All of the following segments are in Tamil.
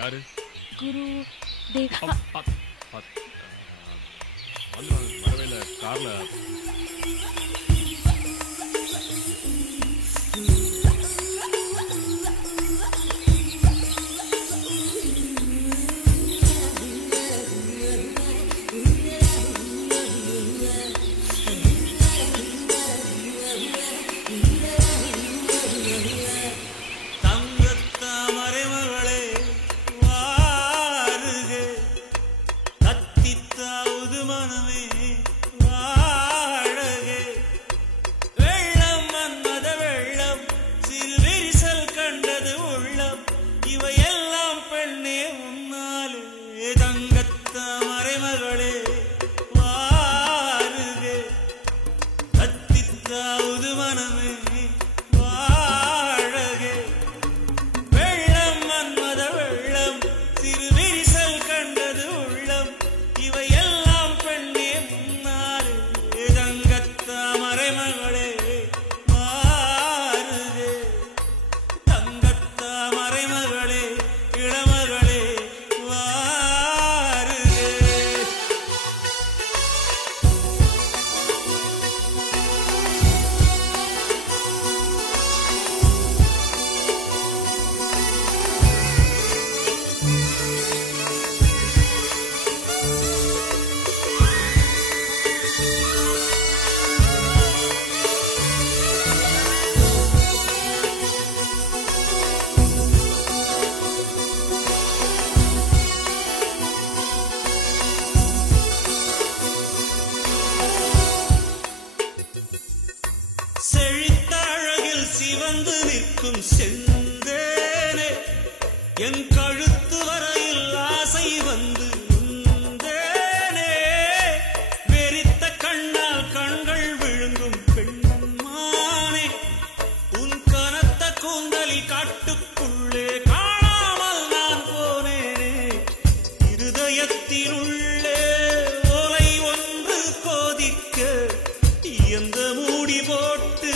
யாரு? குரு தேவ். வந்து வரவே இல்லை கார்ல. சிவந்து நிற்கும் செந்தேனே என் கழுத்து வரையில் ஆசை வந்து நின்றேனே. வெறித்த கண்ணால் கண்கள் விழுங்கும் பெண்மானே உன் கனத்த கூந்தலில் காட்டுக்குள்ளே காணாமல் நான் போனேனே. இருதயத்தில் உள்ளே ஓலை ஒன்று கோதிக்க எந்த மூடி போட்டு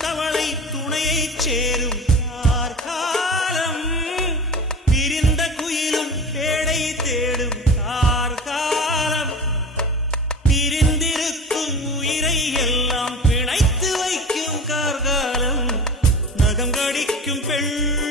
தவளை துணையை சேரும் கார்காலம் பிரிந்த குயிலும் பேடை தேடும் கார்காலம் பிரிந்திருக்கும் உயிரை எல்லாம் பிணைத்து வைக்கும் கார்காலம் நகம் கடிக்கும் பெண்